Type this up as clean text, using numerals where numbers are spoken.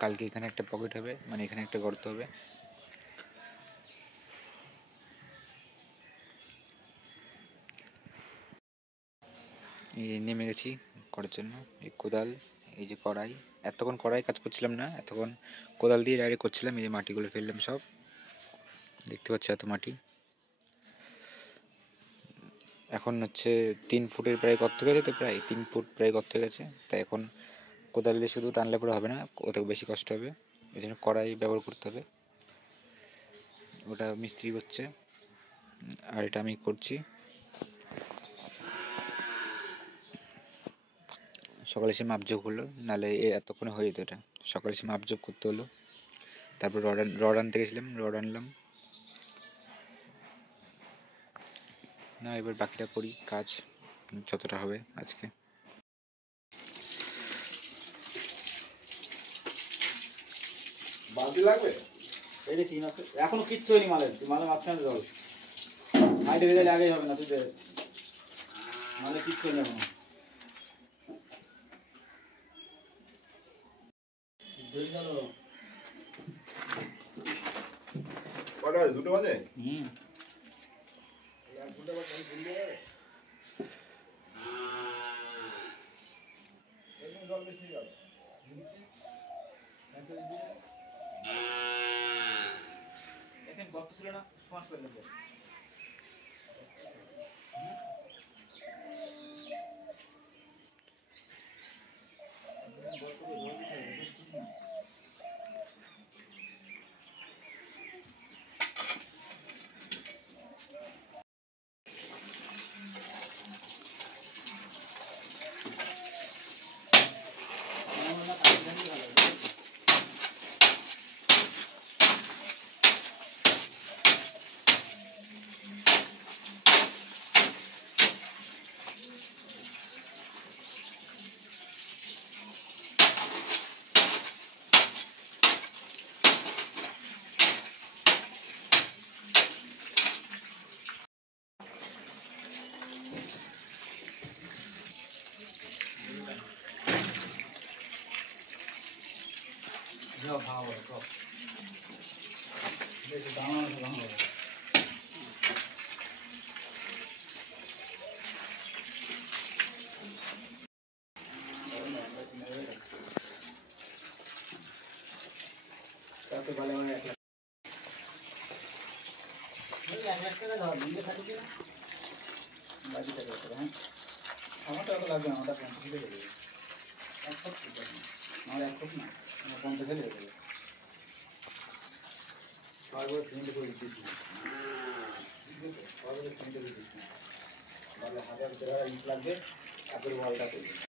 কালকে এখানে একটা পকেট হবে, মানে এখানে একটা গর্ত হবে। এই নেমে গেছি করার জন্য। এই কোদাল, এই যে কড়াই, এতক্ষণ কড়াই কাজ করছিলাম না, এতক্ষণ কোদাল দিয়ে ডাইরেক্ট করছিলাম। এই যে মাটিগুলো ফেললাম সব, দেখতে পাচ্ছি এত মাটি। এখন হচ্ছে 3 ফুটের প্রায় গর্ত গেছে, তো প্রায় 3 ফুট প্রায় গর্ত গেছে। তাই এখন কোদাল দিয়ে শুধু টানলে পরে হবে না, ওটা বেশি কষ্ট হবে, এই জন্য কড়াই ব্যবহার করতে হবে। ওটা মিস্ত্রি করছে আর এটা আমি করছি। সকালে এসে মাপজোক হলো, নাহলে এতক্ষণে হয়ে যেত এটা। সকালে এসে মাপজোক করতে হলো, তারপর রড আনতে গেছিলাম, রড আনলাম না। এবার বাকিটা করি কাজ, যতটা হবে আজকে। বালতি লাগবে? এই যে টিন আছে, এখনো কিচ্ছু হয়নি মালের মাঝখানে জল সাইডে ভেজালে আগেই হবে না, তুই দে মালে কিচ্ছু হয়নি এখনো। কটা বাজে? 2টো বাজে? জল বেশি যাবে দেখেন গর্ত ছিল না, সমান করে নেবো। যাও ভালো তো বেশি দাম আছে ভালো। তাতে ভালো হয় একটা এই একটা দাও দিলে খালি কি বাকি টাকা করে। হ্যাঁ আমারটা তো লাগবে না, ওটা 50 কিলো দেবে। এক ফুট ঠিক আছে, আমার এক ফুট না, আমার 50 কিলো দেবে। তারপরে প্রিন্ট করে দিচ্ছি, তারপরে প্রিন্ট করে দিচ্ছি, তাহলে 1000 টাকা ইট লাগবে, তারপরে ওয়ালটা করবে।